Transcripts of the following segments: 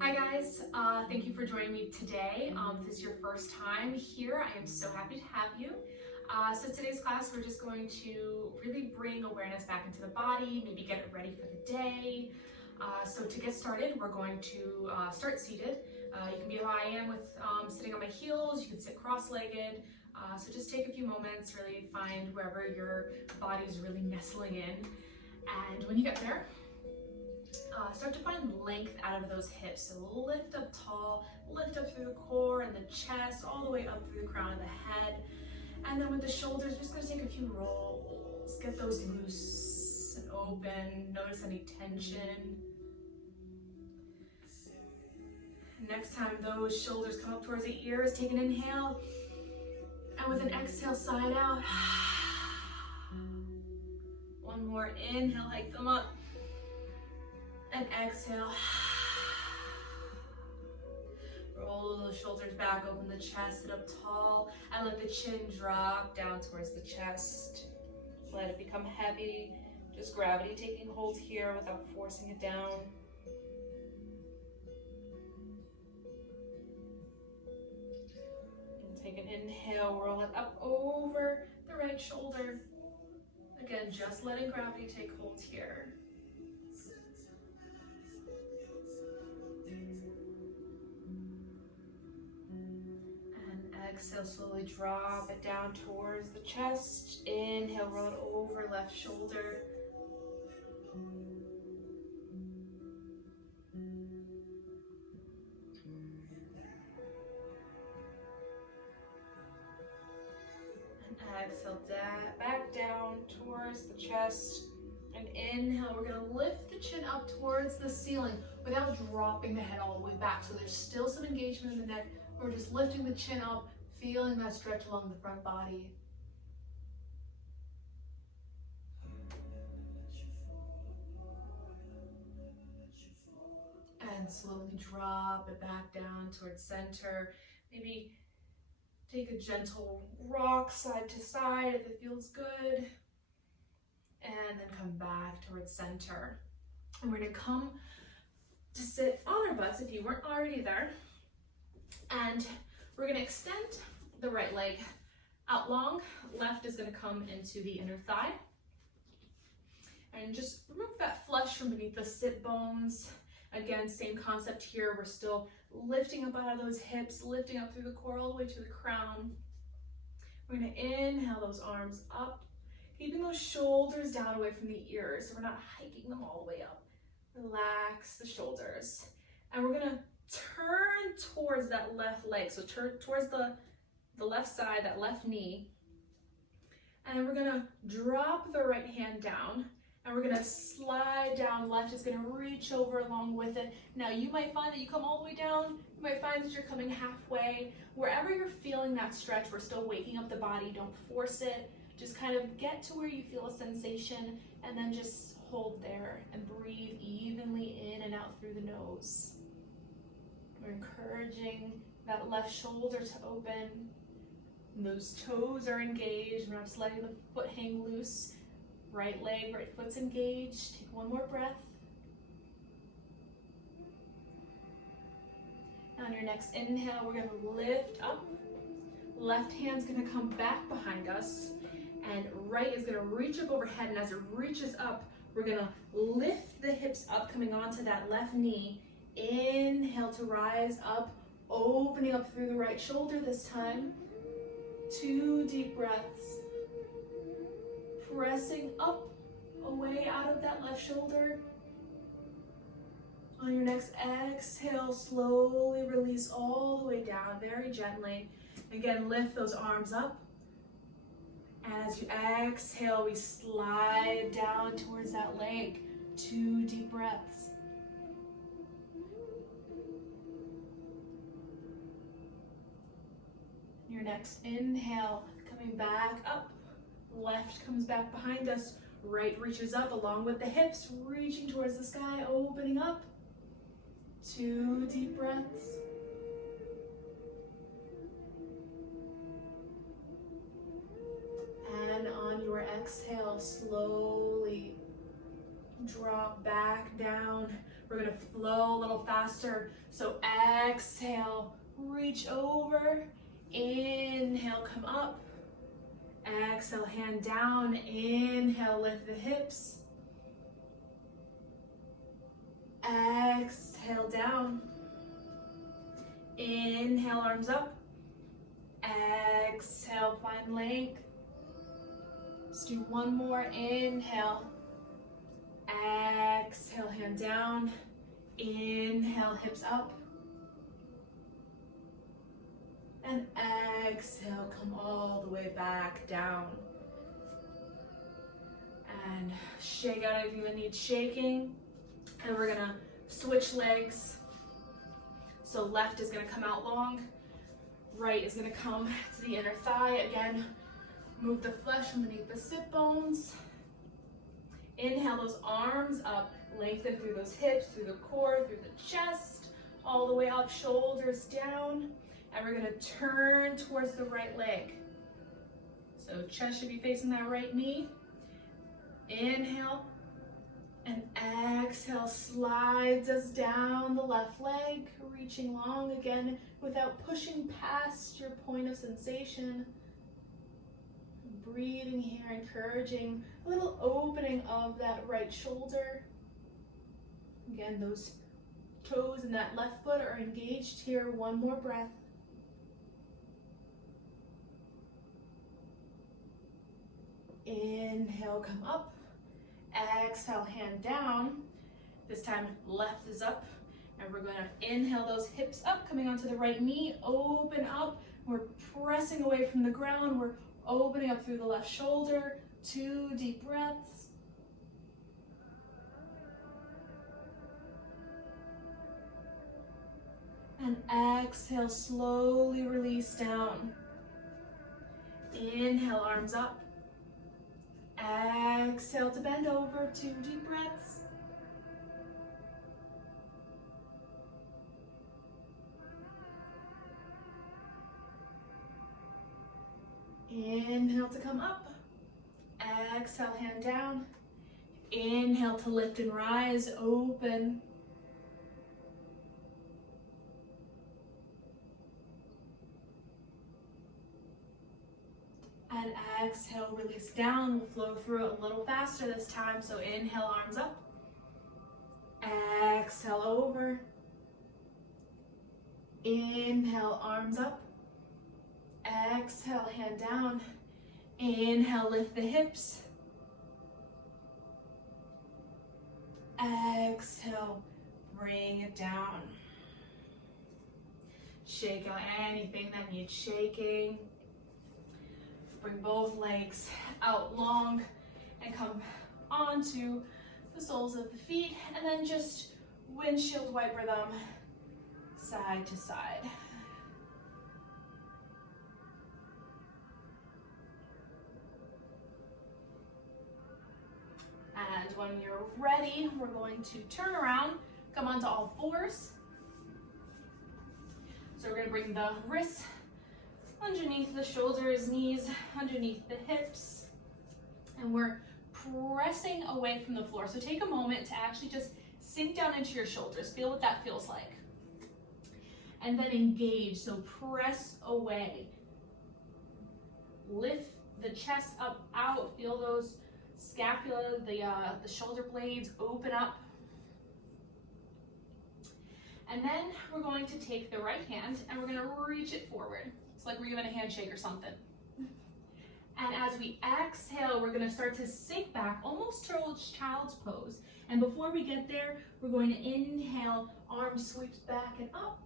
Hi guys, thank you for joining me today. If this is your first time here, I am so happy to have you. So today's class, we're just going to really bring awareness back into the body, maybe get it ready for the day. So to get started, we're going to start seated. You can be how I am with sitting on my heels, you can sit cross-legged. So just take a few moments, really find wherever your body is really nestling in. And when you get there, start to find length out of those hips. So lift up tall, lift up through the core and the chest, all the way up through the crown of the head. And then with the shoulders, we're just gonna take a few rolls. Get those loose and open. Notice any tension. Next time those shoulders come up towards the ears, take an inhale. And with an exhale, side out. One more inhale, hike them up. And exhale. Roll the shoulders back, open the chest, sit up tall, and let the chin drop down towards the chest. Let it become heavy. Just gravity taking hold here without forcing it down. And take an inhale, roll it up over the right shoulder. Again, just letting gravity take hold here. Exhale, slowly drop it down towards the chest. Inhale, roll it over left shoulder. And exhale, back down towards the chest. And inhale, we're gonna lift the chin up towards the ceiling without dropping the head all the way back. So there's still some engagement in the neck. We're just lifting the chin up, feeling that stretch along the front body. And slowly drop it back down towards center. Maybe take a gentle rock side to side if it feels good. And then come back towards center. And we're gonna come to sit on our butts if you weren't already there. And we're gonna extend the right leg out long. Left is gonna come into the inner thigh. And just remove that flesh from beneath the sit bones. Again, same concept here. We're still lifting up out of those hips, lifting up through the core all the way to the crown. We're gonna inhale those arms up, keeping those shoulders down away from the ears, so we're not hiking them all the way up. Relax the shoulders. And we're gonna turn towards that left leg, so turn towards the left side, that left knee. And we're gonna drop the right hand down, and we're gonna slide down. Left is gonna reach over along with it. Now you might find that you come all the way down, you might find that you're coming halfway. Wherever you're feeling that stretch, we're still waking up the body, don't force it. Just kind of get to where you feel a sensation, and then just hold there and breathe evenly in and out through the nose. We're encouraging that left shoulder to open. And those toes are engaged. We're not just letting the foot hang loose. Right leg, right foot's engaged. Take one more breath. And on your next inhale, we're going to lift up. Left hand's going to come back behind us. And right is going to reach up overhead. And as it reaches up, we're going to lift the hips up, coming onto that left knee. Inhale to rise up, opening up through the right shoulder this time. 2 deep breaths. Pressing up, away out of that left shoulder. On your next exhale, slowly release all the way down, very gently. Again, lift those arms up. And as you exhale, we slide down towards that leg. 2 deep breaths. Your next inhale, coming back up. Left comes back behind us. Right reaches up along with the hips, reaching towards the sky, opening up. 2 deep breaths. And on your exhale, slowly drop back down. We're gonna flow a little faster. So exhale, reach over. Inhale, come up. Exhale, hand down. Inhale, lift the hips. Exhale, down. Inhale, arms up. Exhale, find length. Let's do one more. Inhale. Exhale, hand down. Inhale, hips up. And exhale, come all the way back down. And shake out anything that needs shaking. And we're gonna switch legs. So left is gonna come out long. Right is gonna come to the inner thigh. Again, move the flesh underneath the sit bones. Inhale those arms up, lengthen through those hips, through the core, through the chest, all the way up, shoulders down. And we're gonna turn towards the right leg. So chest should be facing that right knee. Inhale, and exhale, slides us down the left leg, reaching long again without pushing past your point of sensation. Breathing here, encouraging a little opening of that right shoulder. Again, those toes in that left foot are engaged here. One more breath. Inhale, come up. Exhale, hand down. This time, left is up. And we're gonna inhale those hips up, coming onto the right knee. Open up. We're pressing away from the ground. We're opening up through the left shoulder. 2 deep breaths. And exhale, slowly release down. Inhale, arms up. Exhale to bend over, 2 deep breaths. Inhale to come up. Exhale, hand down. Inhale to lift and rise, open. And exhale, release down. We'll flow through it a little faster this time. So inhale, arms up. Exhale, over. Inhale, arms up. Exhale, hand down. Inhale, lift the hips. Exhale, bring it down. Shake out anything that needs shaking. Bring both legs out long and come onto the soles of the feet, and then just windshield wiper them side to side. And when you're ready, we're going to turn around, come onto all fours. So we're going to bring the wrists underneath the shoulders, knees underneath the hips, and we're pressing away from the floor. So take a moment to actually just sink down into your shoulders. Feel what that feels like. And then engage, so press away. Lift the chest up, out, feel those scapula, the shoulder blades open up. And then we're going to take the right hand and we're going to reach it forward. It's like we're giving a handshake or something. And as we exhale, we're going to start to sink back, almost towards child's pose. And before we get there, we're going to inhale, arm sweeps back and up.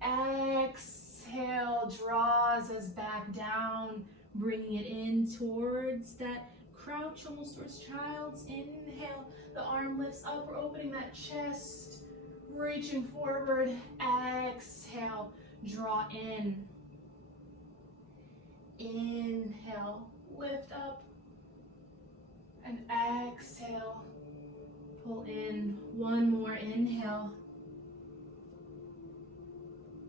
Exhale, draws us back down, bringing it in towards that crouch, almost towards child's. Inhale, the arm lifts up, we're opening that chest, reaching forward. Exhale, draw in. Inhale, lift up, and exhale, pull in. One more inhale,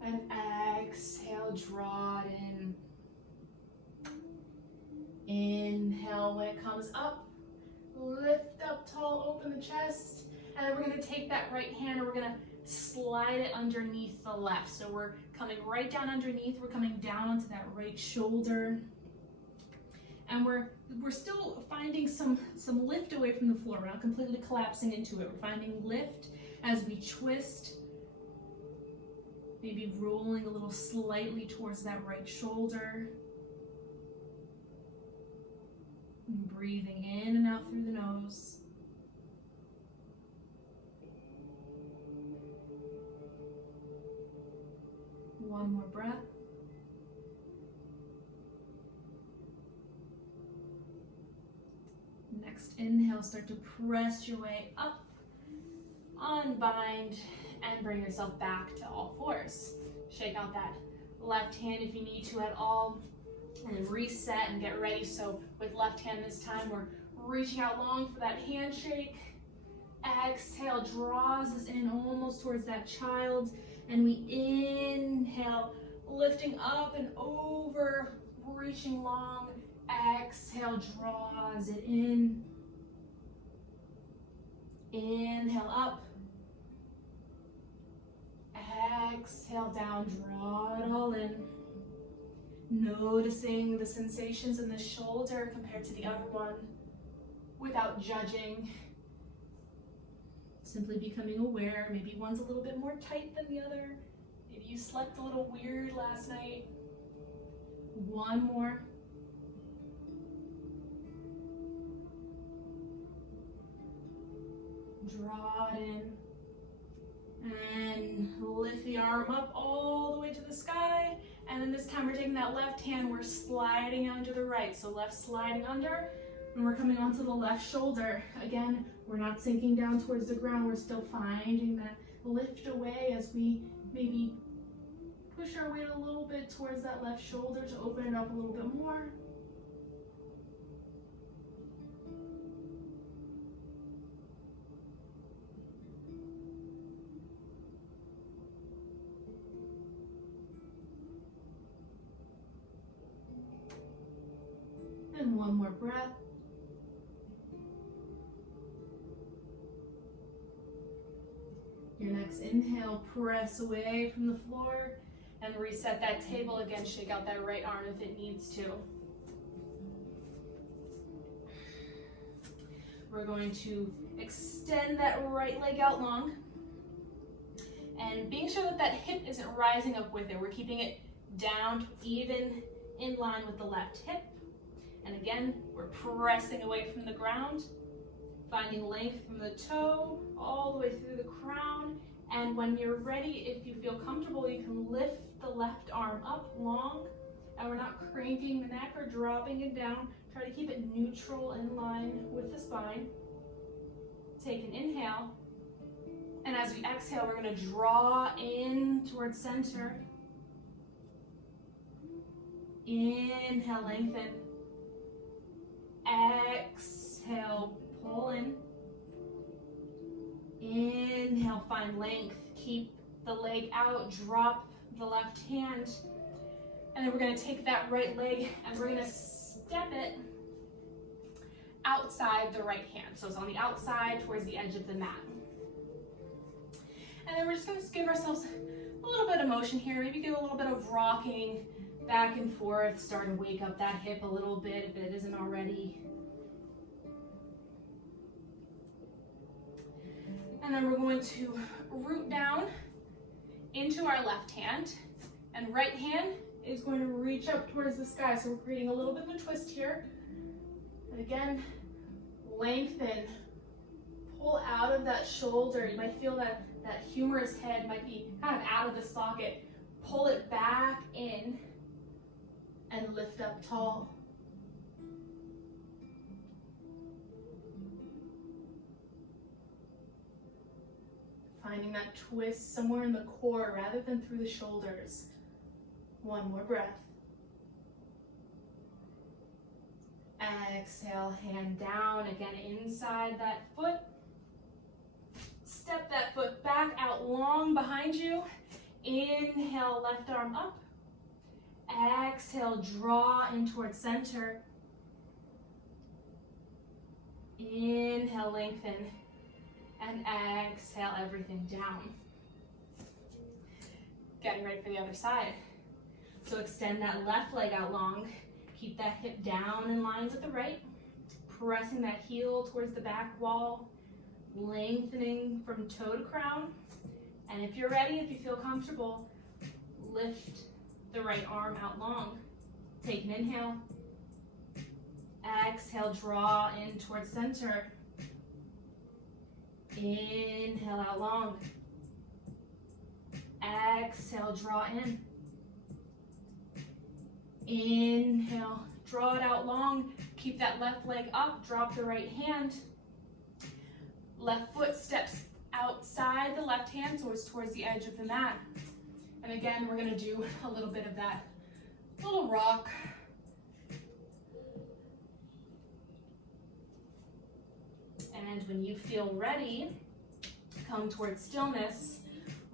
and exhale, draw it in. Inhale, when it comes up, lift up tall, open the chest, And then we're gonna take that right hand and we're gonna slide it underneath the left. So we're coming right down underneath, we're coming down onto that right shoulder. And we're still finding some lift away from the floor. We're not completely collapsing into it. We're finding lift as we twist, maybe rolling a little slightly towards that right shoulder. And breathing in and out through the nose. One more breath. Next inhale, start to press your way up, unbind, and bring yourself back to all fours. Shake out that left hand if you need to at all, and reset and get ready. So with left hand this time, we're reaching out long for that handshake. Exhale, draws us in almost towards that child, and we inhale, lifting up and over, reaching long. Exhale, draws it in. Inhale up. Exhale down, draw it all in. Noticing the sensations in the shoulder compared to the other one without judging. Simply becoming aware. Maybe one's a little bit more tight than the other. Maybe you slept a little weird last night. One more. Draw it in. And lift the arm up all the way to the sky. And then this time we're taking that left hand, we're sliding under the right. So left sliding under, and we're coming onto the left shoulder. Again, we're not sinking down towards the ground. We're still finding that lift away as we maybe push our weight a little bit towards that left shoulder to open it up a little bit more. And one more breath. Your next inhale, press away from the floor and reset that table again. Shake out that right arm if it needs to. We're going to extend that right leg out long and being sure that that hip isn't rising up with it. We're keeping it down even in line with the left hip. And again, we're pressing away from the ground, finding length from the toe all the way through the crown. And when you're ready, if you feel comfortable, you can lift the left arm up long, and we're not cranking the neck or dropping it down. Try to keep it neutral in line with the spine. Take an inhale, and as we exhale, we're going to draw in towards center. Inhale, lengthen. Exhale, pull in. Inhale, find length. Keep the leg out, drop the left hand. And then we're going to take that right leg and we're going to step it outside the right hand. So it's on the outside towards the edge of the mat. And then we're just going to give ourselves a little bit of motion here. Maybe do a little bit of rocking back and forth. Start to wake up that hip a little bit if it isn't already. And then we're going to root down into our left hand, and right hand is going to reach up towards the sky. So we're creating a little bit of a twist here. And again, lengthen, pull out of that shoulder. You might feel that humerus head might be kind of out of the socket. Pull it back in and lift up tall. Finding that twist somewhere in the core rather than through the shoulders. One more breath. Exhale, hand down, again inside that foot. Step that foot back out long behind you. Inhale, left arm up. Exhale, draw in towards center. Inhale, lengthen. And exhale everything down. Getting ready for the other side. So extend that left leg out long. Keep that hip down in line with the right. Pressing that heel towards the back wall. Lengthening from toe to crown. And if you're ready, if you feel comfortable, lift the right arm out long. Take an inhale. Exhale, draw in towards center. Inhale out long. Exhale, draw in. Inhale, draw it out long. Keep that left leg up, drop the right hand. Left foot steps outside the left hand towards the edge of the mat. And again, we're gonna do a little bit of that little rock. And when you feel ready, come towards stillness.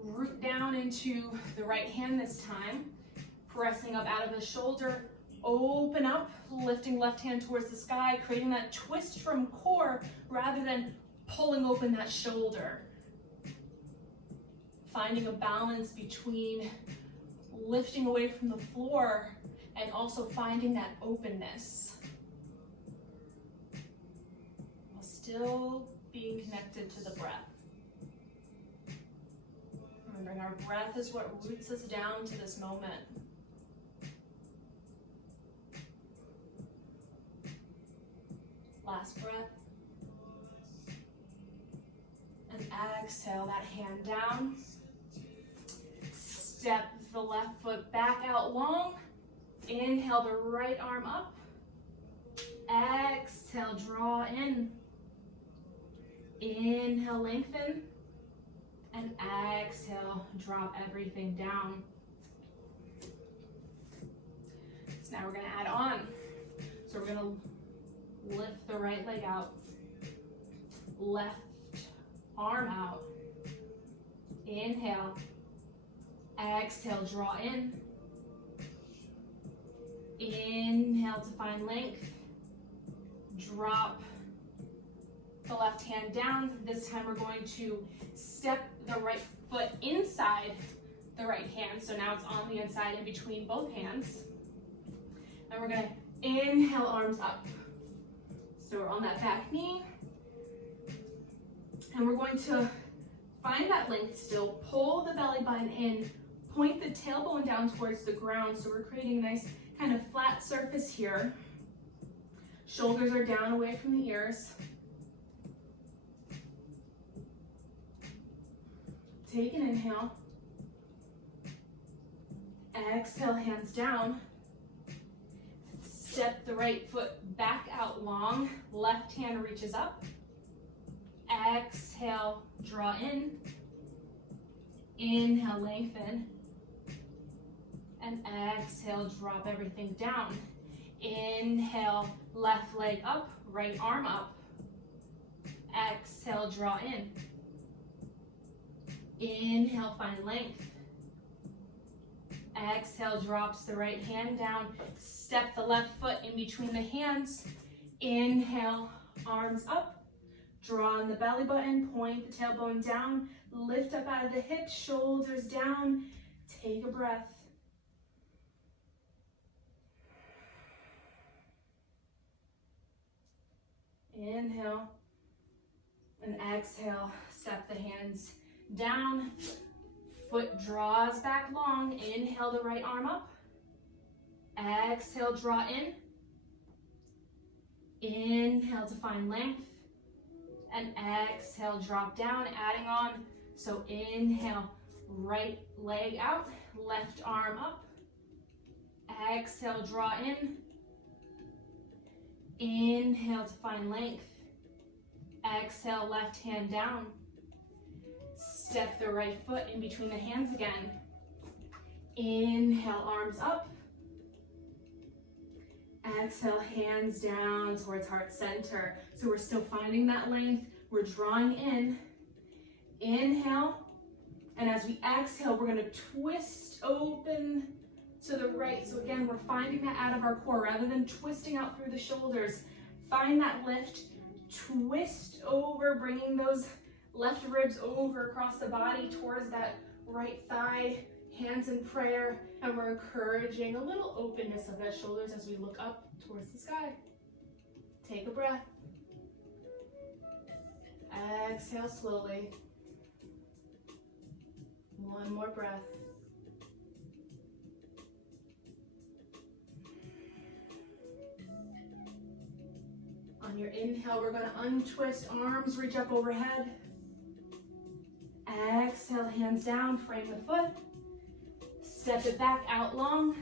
Root down into the right hand this time. Pressing up out of the shoulder. Open up, lifting left hand towards the sky, creating that twist from core rather than pulling open that shoulder. Finding a balance between lifting away from the floor and also finding that openness. While still being connected to the breath. Remembering our breath is what roots us down to this moment. Last breath. And exhale that hand down. Step the left foot back out long. Inhale the right arm up. Exhale, draw in. Inhale, lengthen. And exhale, drop everything down. So now we're gonna add on. So we're gonna lift the right leg out. Left arm out. Inhale. Exhale, draw in. Inhale to find length. Drop the left hand down. This time we're going to step the right foot inside the right hand. So now it's on the inside in between both hands. And we're gonna inhale, arms up. So we're on that back knee. And we're going to find that length still. Pull the belly button in. Point the tailbone down towards the ground. So we're creating a nice kind of flat surface here. Shoulders are down away from the ears. Take an inhale. Exhale, hands down. Step the right foot back out long. Left hand reaches up. Exhale, draw in. Inhale, lengthen. And exhale, drop everything down. Inhale, left leg up, right arm up. Exhale, draw in. Inhale, find length. Exhale, drops the right hand down. Step the left foot in between the hands. Inhale, arms up. Draw on the belly button, point the tailbone down. Lift up out of the hips, shoulders down. Take a breath. Inhale. And exhale, step the hands down. Foot draws back long. Inhale the right arm up. Exhale, draw in. Inhale to find length. And exhale, drop down, adding on. So inhale, right leg out, left arm up. Exhale, draw in. Inhale to find length. Exhale, left hand down. Step the right foot in between the hands again. Inhale, arms up. Exhale, hands down towards heart center. So we're still finding that length. We're drawing in. Inhale. And as we exhale, we're gonna twist open to the right. So again, we're finding that out of our core rather than twisting out through the shoulders. Find that lift, twist over, bringing those left ribs over across the body towards that right thigh, hands in prayer, and we're encouraging a little openness of that shoulders as we look up towards the sky. Take a breath. Exhale slowly. One more breath. On your inhale, we're going to untwist arms, reach up overhead. Exhale, hands down, frame the foot. Step it back out long.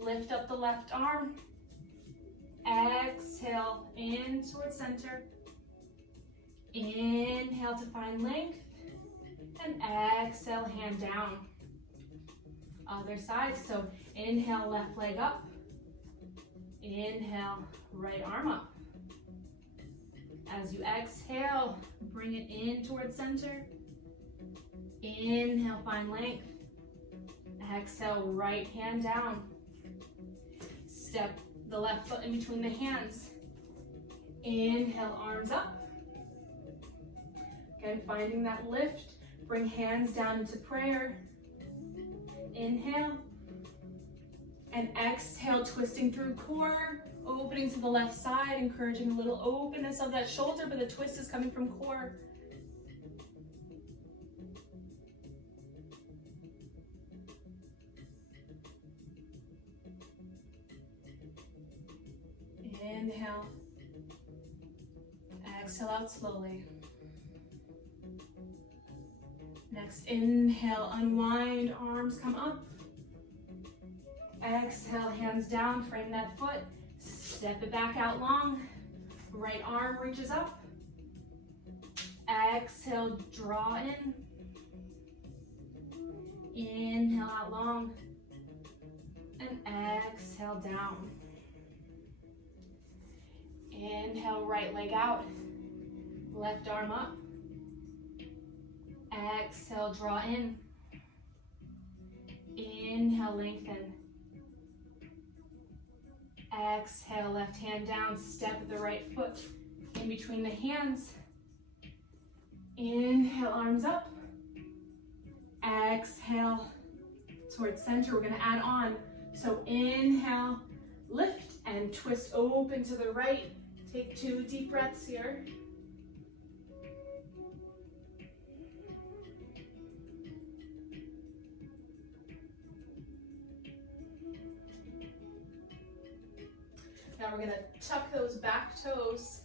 Lift up the left arm. Exhale, in towards center. Inhale to find length. And exhale, hand down. Other side, so inhale, left leg up. Inhale, right arm up. As you exhale, bring it in towards center. Inhale, find length. Exhale, right hand down. Step the left foot in between the hands. Inhale, arms up. Again, finding that lift. Bring hands down into prayer. Inhale. And exhale, twisting through core. Opening to the left side, encouraging a little openness of that shoulder, but the twist is coming from core. Inhale. Exhale out slowly. Next, inhale, unwind, arms come up. Exhale, hands down, frame that foot. Step it back out long. Right arm reaches up. Exhale, draw in. Inhale out long. And exhale down. Inhale, right leg out. Left arm up. Exhale, draw in. Inhale, lengthen. Exhale, left hand down, step the right foot in between the hands. Inhale, arms up. Exhale, towards center. We're going to add on. So inhale, lift and twist open to the right. Take 2 deep breaths here. Now we're going to tuck those back toes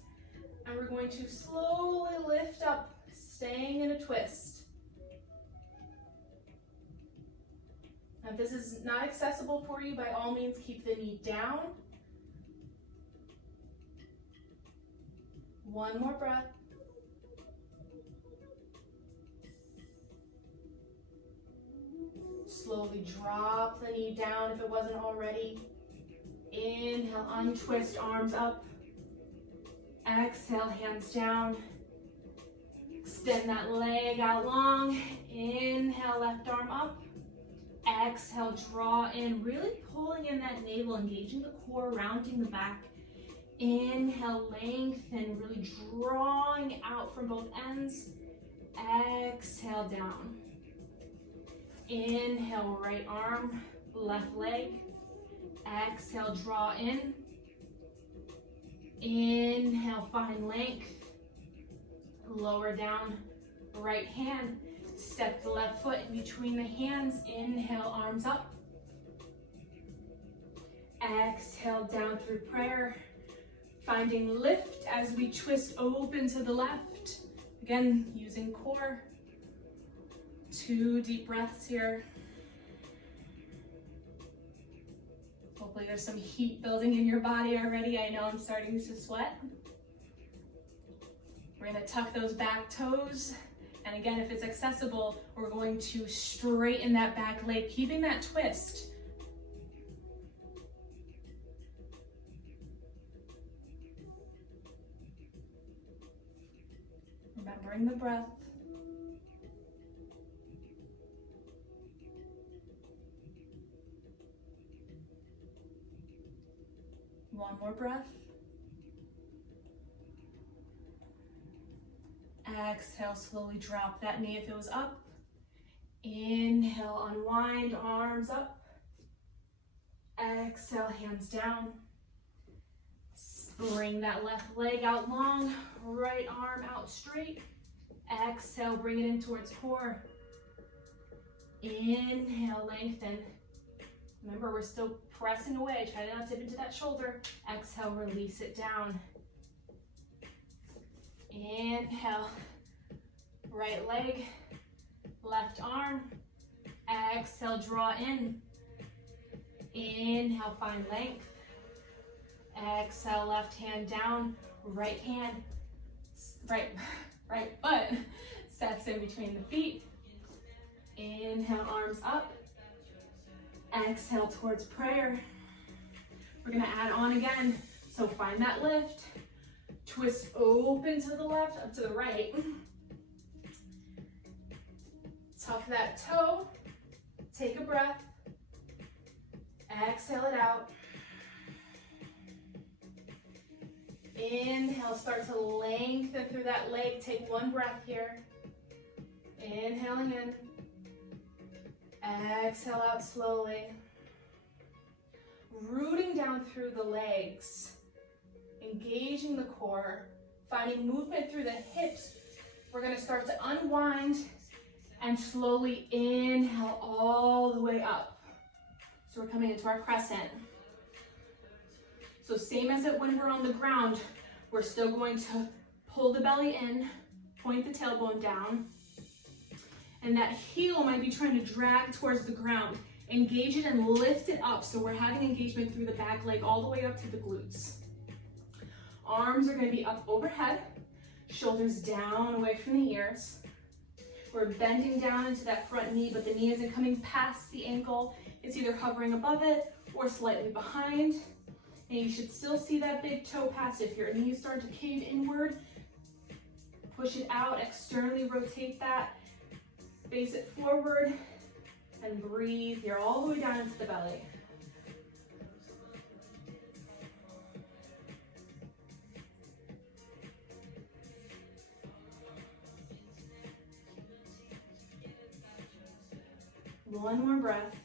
and we're going to slowly lift up, staying in a twist. Now if this is not accessible for you, by all means keep the knee down. One more breath. Slowly drop the knee down if it wasn't already. Inhale, untwist, arms up. Exhale, hands down. Extend that leg out long. Inhale, left arm up. Exhale, draw in, really pulling in that navel, engaging the core, rounding the back. Inhale, lengthen, really drawing out from both ends. Exhale, down. Inhale, right arm, left leg. Exhale, draw in. Inhale, find length. Lower down, right hand. Step the left foot in between the hands. Inhale, arms up. Exhale, down through prayer. Finding lift as we twist open to the left. Again, using core. 2 deep breaths here. Hopefully there's some heat building in your body already. I know I'm starting to sweat. We're going to tuck those back toes. And again, if it's accessible, we're going to straighten that back leg, keeping that twist. Remembering the breath. One more breath. Exhale, slowly drop that knee if it was up. Inhale, unwind, arms up. Exhale, hands down. Bring that left leg out long, right arm out straight. Exhale, bring it in towards core. Inhale, lengthen. Remember, we're still pressing away. Try to not dip into that shoulder. Exhale, release it down. Inhale, right leg, left arm. Exhale, draw in. Inhale, find length. Exhale, left hand down, right hand, right foot steps in between the feet. Inhale, arms up. Exhale towards prayer. We're gonna add on again. So find that lift. Twist open to the left, up to the right. Tuck that toe. Take a breath. Exhale it out. Inhale, start to lengthen through that leg. Take one breath here. Inhaling in. Exhale out slowly. Rooting down through the legs. Engaging the core. Finding movement through the hips. We're going to start to unwind and slowly inhale all the way up. So we're coming into our crescent. So same as it when we're on the ground, we're still going to pull the belly in, point the tailbone down, and that heel might be trying to drag towards the ground. Engage it and lift it up, so we're having engagement through the back leg all the way up to the glutes. Arms are going to be up overhead, shoulders down away from the ears. We're bending down into that front knee, but the knee isn't coming past the ankle. It's either hovering above it or slightly behind. And you should still see that big toe pass. If your knees start to cave inward, push it out, externally rotate that, face it forward, and breathe here all the way down into the belly. One more breath.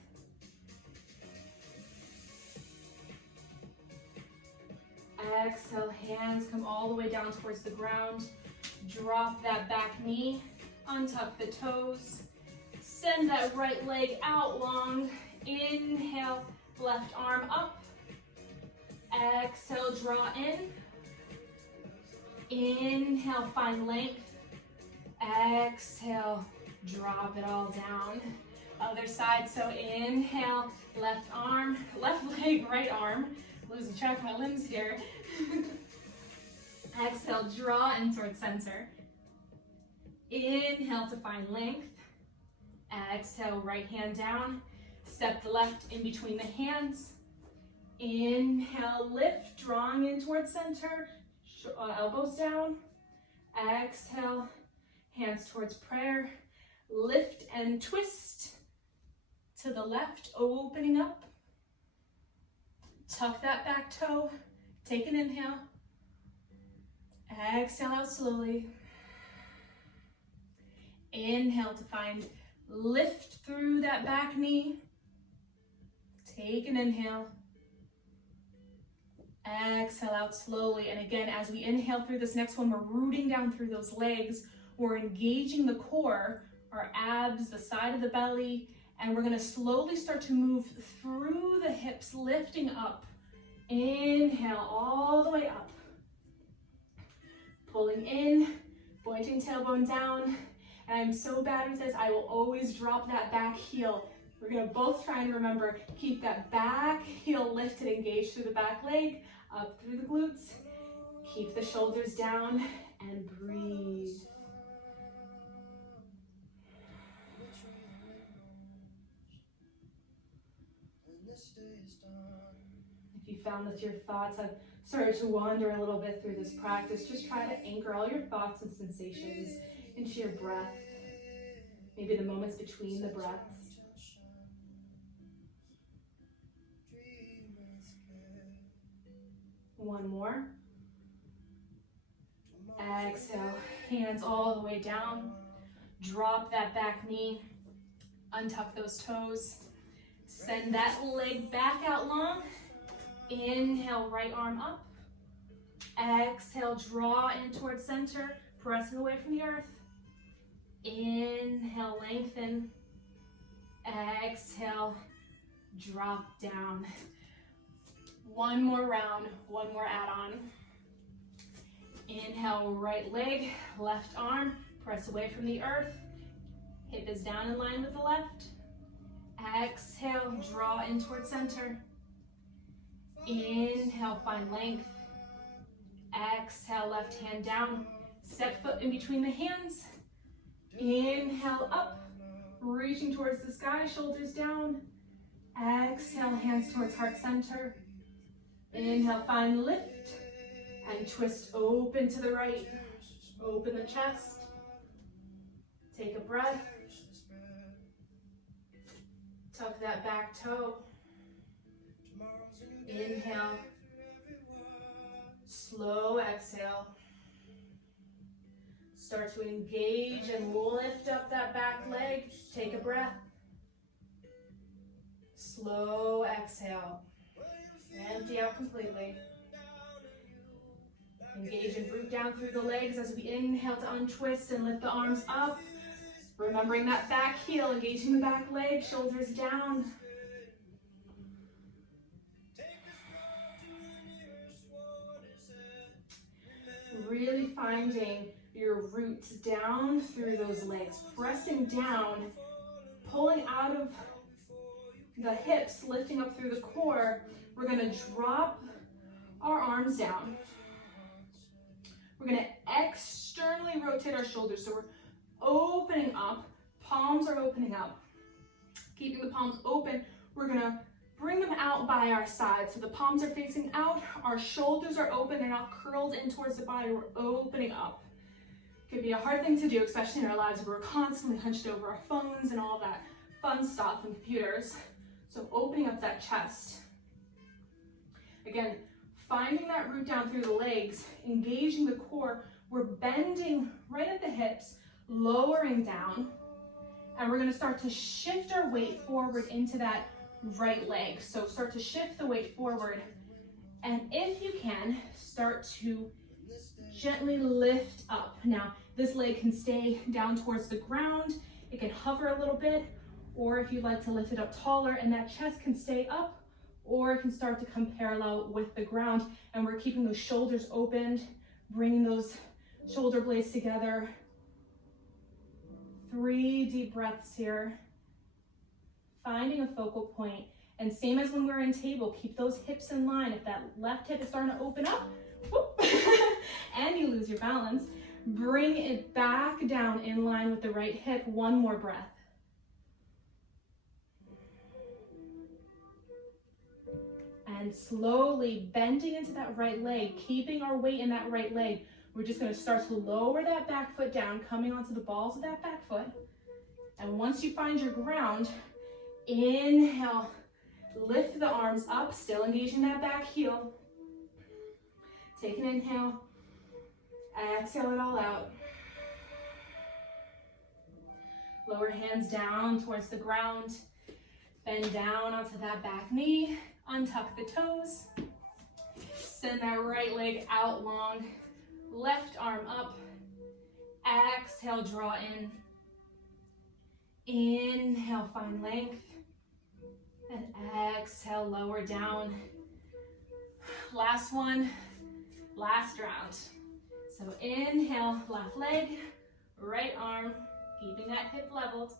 Exhale, hands come all the way down towards the ground. Drop that back knee, untuck the toes. Send that right leg out long. Inhale, left arm up. Exhale, draw in. Inhale, find length. Exhale, drop it all down. Other side, so inhale, left arm, left leg, right arm. Losing track of my limbs here. Exhale, draw in towards center. Inhale to find length. Exhale, right hand down. Step the left in between the hands. Inhale, lift, drawing in towards center. Elbows down. Exhale, hands towards prayer. Lift and twist to the left, opening up. Tuck that back toe. Take an inhale. Exhale out slowly. Inhale to find lift through that back knee. Take an inhale. Exhale out slowly. And again, as we inhale through this next one, we're rooting down through those legs. We're engaging the core, our abs, the side of the belly, and we're going to slowly start to move through the hips, lifting up. Inhale all the way up. Pulling in, pointing tailbone down. And I'm so bad with this, I will always drop that back heel. We're going to both try and remember, keep that back heel lifted, engaged through the back leg, up through the glutes. Keep the shoulders down and breathe. If you found that your thoughts have started to wander a little bit through this practice, just try to anchor all your thoughts and sensations into your breath, maybe the moments between the breaths. One more. Exhale. hands all the way down. Drop that back knee. Untuck those toes. Send that leg back out long. Inhale, right arm up. Exhale, draw in towards center, pressing away from the earth. Inhale, lengthen. Exhale, drop down. One more round, one more add-on. Inhale, right leg, left arm, press away from the earth. Hip is down in line with the left. Exhale, draw in towards center. Inhale, find length. Exhale, left hand down. Step foot in between the hands. Inhale, up, reaching towards the sky, shoulders down. Exhale, hands towards heart center. Inhale, find lift. And twist open to the right. Open the chest. Take a breath. Tuck that back toe. Inhale. Slow exhale. Start to engage and lift up that back leg. Take a breath. Slow exhale. Empty out completely. Engage and root down through the legs as we inhale to untwist and lift the arms up. Remembering that back heel, engaging the back leg, shoulders down. Really finding your roots down through those legs, pressing down, pulling out of the hips, lifting up through the core. We're going to drop our arms down. We're going to externally rotate our shoulders. So we're opening up, palms are opening up. Keeping the palms open, we're going to bring them out by our sides. So the palms are facing out, our shoulders are open, they're not curled in towards the body, we're opening up. Could be a hard thing to do, especially in our lives where we're constantly hunched over our phones and all that fun stuff and computers. So opening up that chest. Again, finding that root down through the legs, engaging the core. We're bending right at the hips, lowering down, and we're going to start to shift our weight forward into that right leg. So start to shift the weight forward, and if you can, start to gently lift up. Now, this leg can stay down towards the ground. It can hover a little bit, or if you'd like to lift it up taller, and that chest can stay up, or it can start to come parallel with the ground. And we're keeping those shoulders opened, bringing those shoulder blades together. 3 deep breaths here. Finding a focal point. And same as when we're in table, keep those hips in line. If that left hip is starting to open up, whoop, and you lose your balance, bring it back down in line with the right hip. 1 more breath. And slowly bending into that right leg, keeping our weight in that right leg. We're just going to start to lower that back foot down, coming onto the balls of that back foot. And once you find your ground, inhale, lift the arms up, still engaging that back heel. Take an inhale, exhale it all out. Lower hands down towards the ground. Bend down onto that back knee. Untuck the toes. Send that right leg out long. Left arm up. Exhale, draw in. Inhale, find length. And exhale, lower down. Last one, last round. So inhale, left leg, right arm, keeping that hip leveled.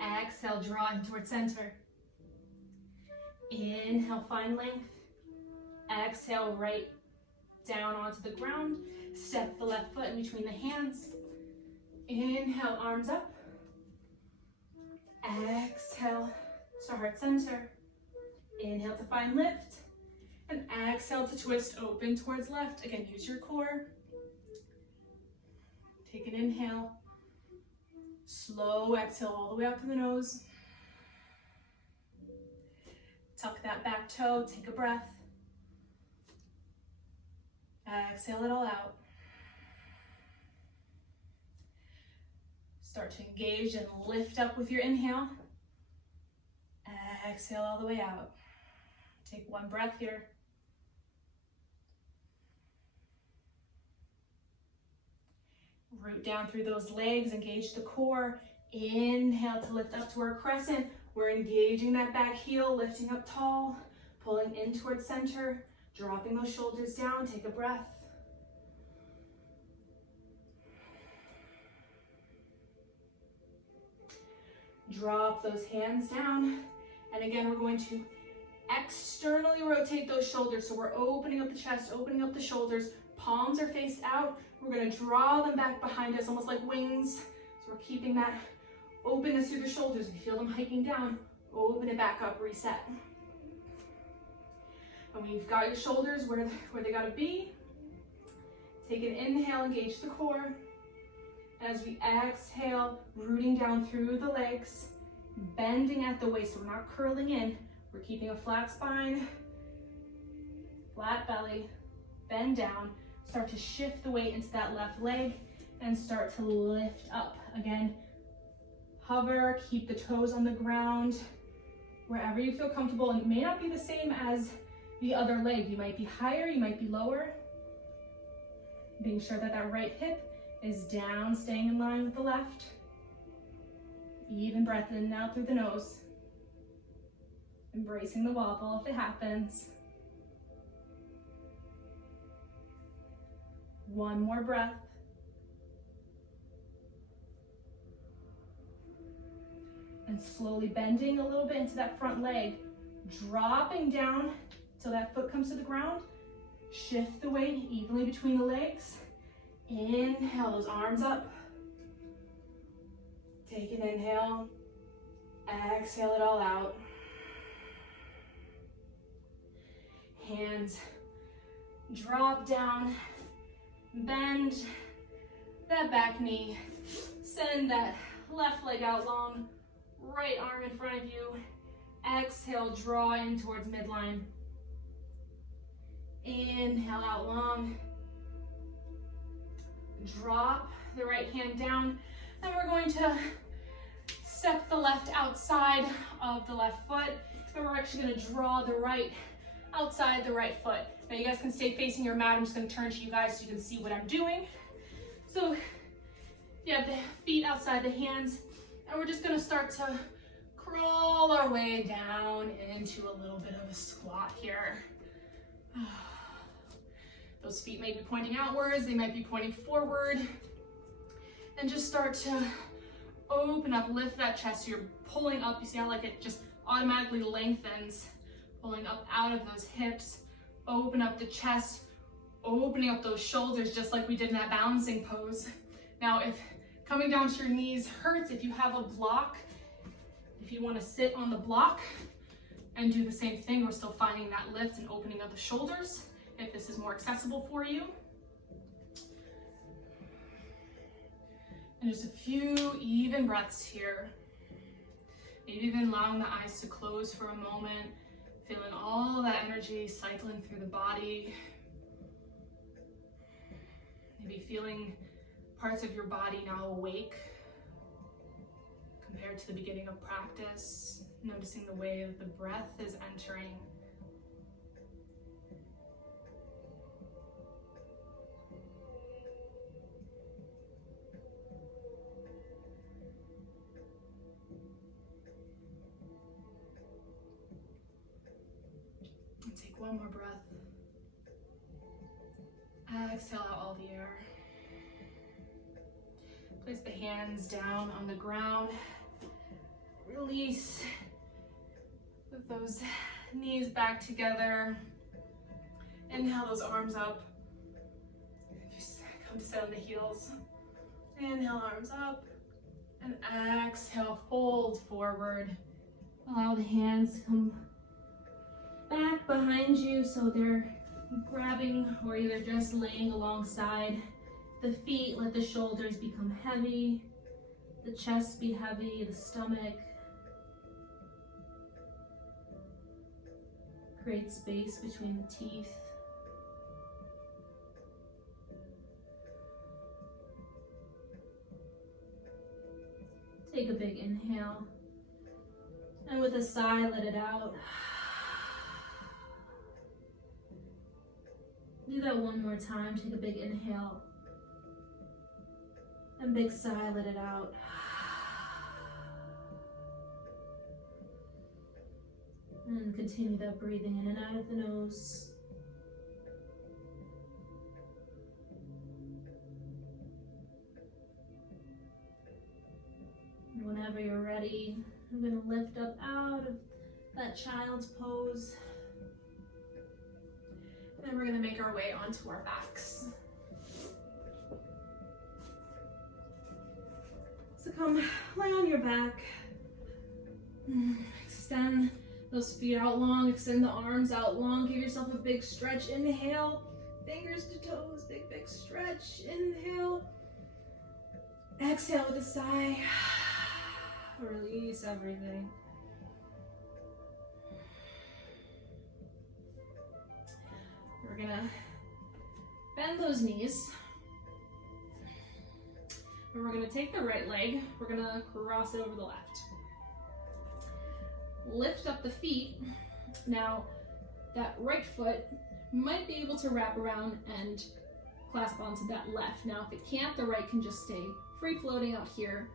Exhale, draw in towards center. Inhale, find length. Exhale, right down onto the ground. Step the left foot in between the hands. Inhale, arms up. Exhale to heart center. Inhale to find lift. And exhale to twist open towards left. Again, use your core. Take an inhale. Slow exhale all the way out to the nose. Tuck that back toe, take a breath. Exhale it all out. Start to engage and lift up with your inhale. Exhale all the way out. Take one breath here. Root down through those legs, engage the core. Inhale to lift up to our crescent. We're engaging that back heel, lifting up tall, pulling in towards center, dropping those shoulders down. Take a breath. Drop those hands down. And again, we're going to externally rotate those shoulders. So we're opening up the chest, opening up the shoulders. Palms are faced out. We're going to draw them back behind us, almost like wings. So we're keeping that openness through the shoulders. If you feel them hiking down, open it back up, reset. And when you've got your shoulders where they got to be, take an inhale, engage the core. And as we exhale, rooting down through the legs, bending at the waist. So we're not curling in. We're keeping a flat spine, flat belly, bend down. Start to shift the weight into that left leg and start to lift up. Again, hover, keep the toes on the ground, wherever you feel comfortable. And it may not be the same as the other leg. You might be higher, you might be lower. Being sure that that right hip is down, staying in line with the left. Even breath in and out through the nose. Embracing the wobble if it happens. One more breath. And slowly bending a little bit into that front leg, dropping down till that foot comes to the ground. Shift the weight evenly between the legs. Inhale those arms up. Take an inhale. Exhale it all out. Hands drop down. Bend that back knee. Send that left leg out long. Right arm in front of you. Exhale, draw in towards midline. Inhale out long. Drop the right hand down. And we're going to step the left outside of the left foot. And we're actually going to draw the right outside the right foot. Now you guys can stay facing your mat. I'm just going to turn to you guys so you can see what I'm doing. So you have the feet outside the hands. And we're just going to start to crawl our way down into a little bit of a squat here. Those feet may be pointing outwards, they might be pointing forward. And just start to open up, lift that chest. So you're pulling up, you see how like it just automatically lengthens, pulling up out of those hips. Open up the chest, opening up those shoulders just like we did in that balancing pose. Now if coming down to your knees hurts, if you have a block, if you want to sit on the block and do the same thing, we're still finding that lift and opening of the shoulders if this is more accessible for you. And just a few even breaths here. Maybe even allowing the eyes to close for a moment, feeling all that energy cycling through the body. Maybe feeling parts of your body now awake compared to the beginning of practice, noticing the way that the breath is entering. And take one more breath. Exhale out all the air. Place the hands down on the ground. Release. Put those knees back together. Inhale those arms up. Just come to sit on the heels. Inhale, arms up. And exhale, fold forward. Allow the hands to come back behind you so they're grabbing or either just laying alongside the feet. Let the shoulders become heavy, the chest be heavy, the stomach. Create space between the teeth. Take a big inhale. And with a sigh, let it out. Do that one more time. Take a big inhale. And big sigh, let it out. And continue that breathing in and out of the nose. And whenever you're ready, I'm going to lift up out of that child's pose. And then we're going to make our way onto our backs. So come lay on your back. Extend those feet out long, extend the arms out long, give yourself a big stretch. Inhale, fingers to toes, big, big stretch. Inhale. Exhale with a sigh. Release everything. We're gonna bend those knees. And we're gonna take the right leg, we're gonna cross it over the left. Lift up the feet. Now, that right foot might be able to wrap around and clasp onto that left. Now, if it can't, the right can just stay free floating out here.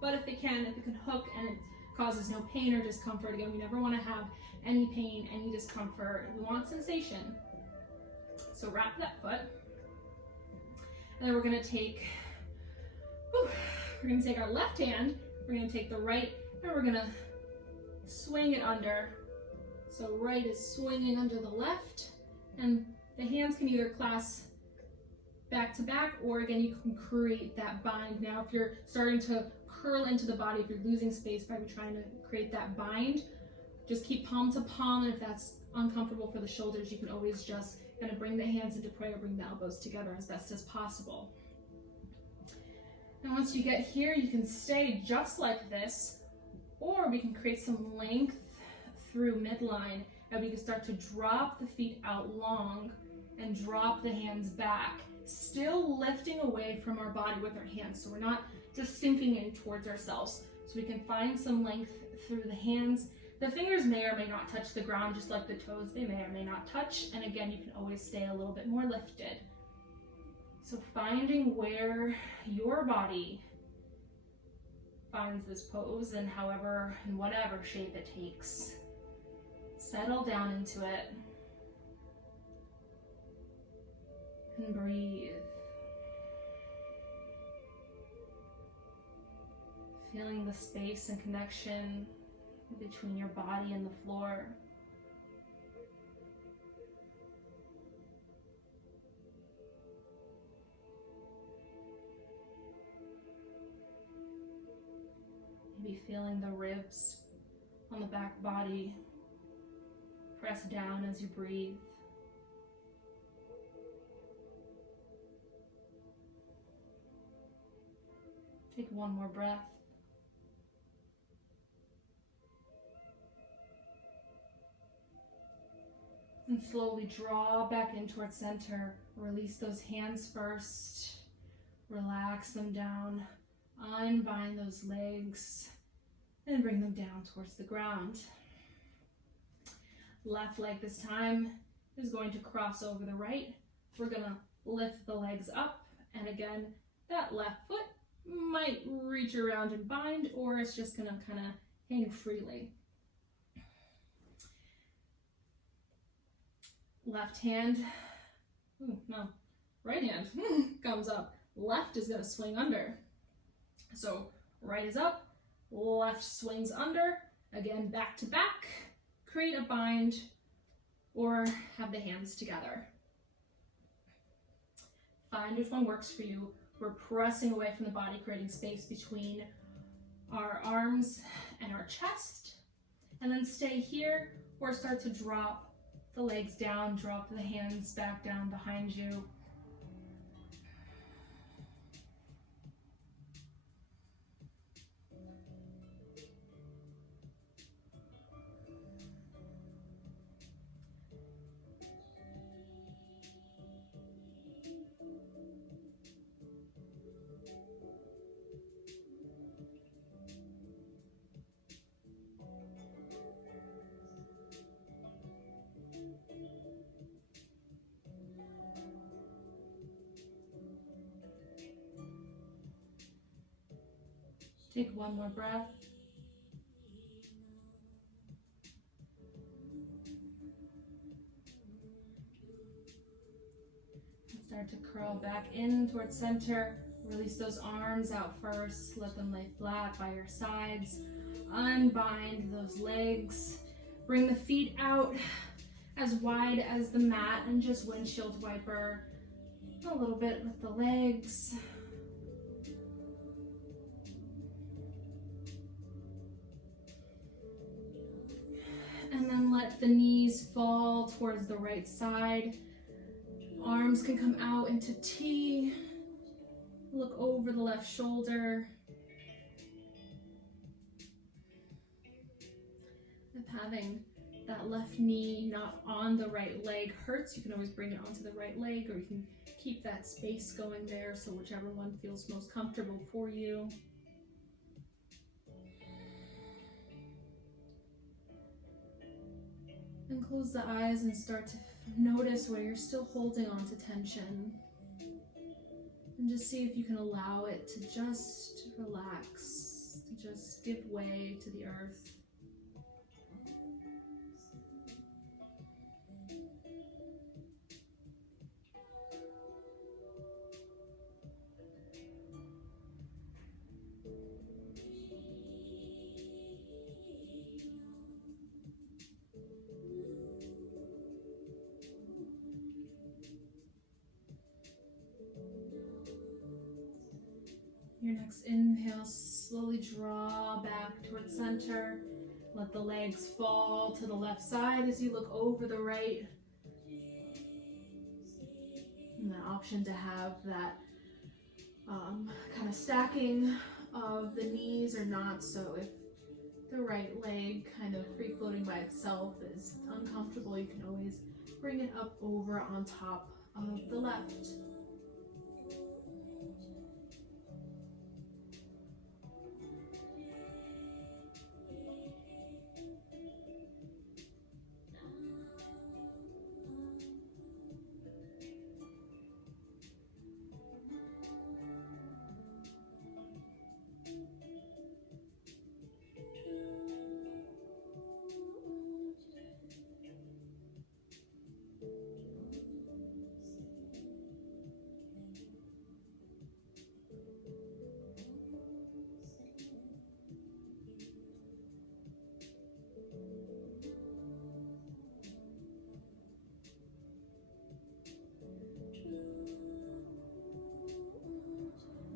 But if it can hook and it causes no pain or discomfort, again, we never want to have any pain, any discomfort. We want sensation. So wrap that foot. And then we're gonna take our left hand, we're gonna take the right, and we're gonna swing it under. So right is swinging under the left, and the hands can either clasp back to back, or again, you can create that bind. Now, if you're starting to curl into the body, if you're losing space by trying to create that bind, just keep palm to palm, and if that's uncomfortable for the shoulders, you can always just kind of bring the hands into prayer, bring the elbows together as best as possible. And once you get here, you can stay just like this, or we can create some length through midline, and we can start to drop the feet out long and drop the hands back, still lifting away from our body with our hands. So we're not just sinking in towards ourselves. So we can find some length through the hands. The fingers may or may not touch the ground, just like the toes, they may or may not touch. And again, you can always stay a little bit more lifted. So finding where your body finds this pose and however and whatever shape it takes. Settle down into it. And breathe. Feeling the space and connection between your body and the floor. Maybe feeling the ribs on the back body press down as you breathe. Take one more breath. And slowly draw back in towards center. Release those hands first. Relax them down. Unbind those legs. And bring them down towards the ground. Left leg this time is going to cross over the right. We're going to lift the legs up. And again, that left foot might reach around and bind, or it's just going to kind of hang freely. Left hand, right hand comes up. Left is going to swing under. So right is up, left swings under. Again, back to back. Create a bind or have the hands together. Find which one works for you. We're pressing away from the body, creating space between our arms and our chest. And then stay here or start to drop the legs down, drop the hands back down behind you. Take one more breath. Start to curl back in towards center. Release those arms out first. Let them lay flat by your sides. Unbind those legs. Bring the feet out as wide as the mat and just windshield wiper a little bit with the legs. And then let the knees fall towards the right side. Arms can come out into T. Look over the left shoulder. If having that left knee not on the right leg hurts, you can always bring it onto the right leg, or you can keep that space going there, so whichever one feels most comfortable for you. And close the eyes and start to notice where you're still holding on to tension. And just see if you can allow it to just relax, to just give way to the earth. Your next inhale, slowly draw back towards center. Let the legs fall to the left side as you look over the right. And the option to have that kind of stacking of the knees or not. So if the right leg kind of free floating by itself is uncomfortable, you can always bring it up over on top of the left.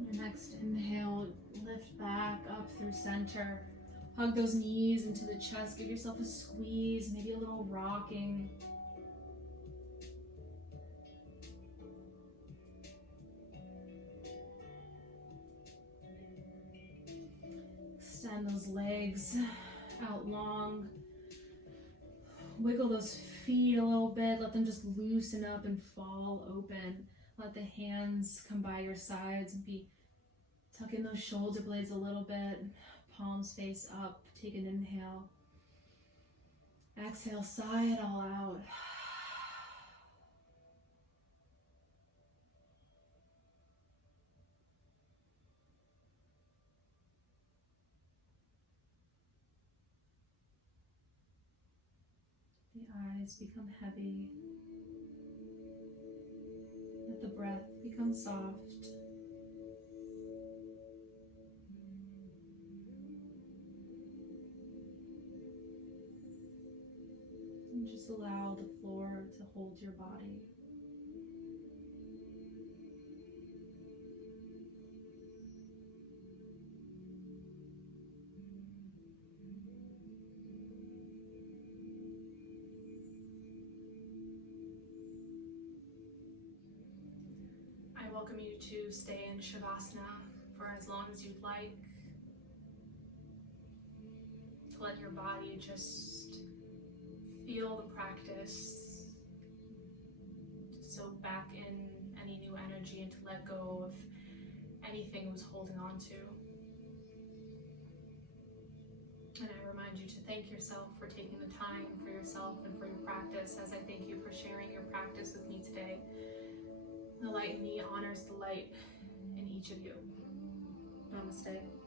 Your next inhale, lift back up through center. Hug those knees into the chest. Give yourself a squeeze, maybe a little rocking. Extend those legs out long. Wiggle those feet a little bit. Let them just loosen up and fall open. Let the hands come by your sides and tuck in those shoulder blades a little bit. Palms face up. Take an inhale. Exhale, sigh it all out. The eyes become heavy. Let the breath become soft. And just allow the floor to hold your body. I welcome you to stay in Shavasana for as long as you'd like. To let your body just feel the practice, to soak back in any new energy and to let go of anything it was holding on to. And I remind you to thank yourself for taking the time for yourself and for your practice, as I thank you for sharing your practice with me today. The light in me honors the light in each of you. Namaste.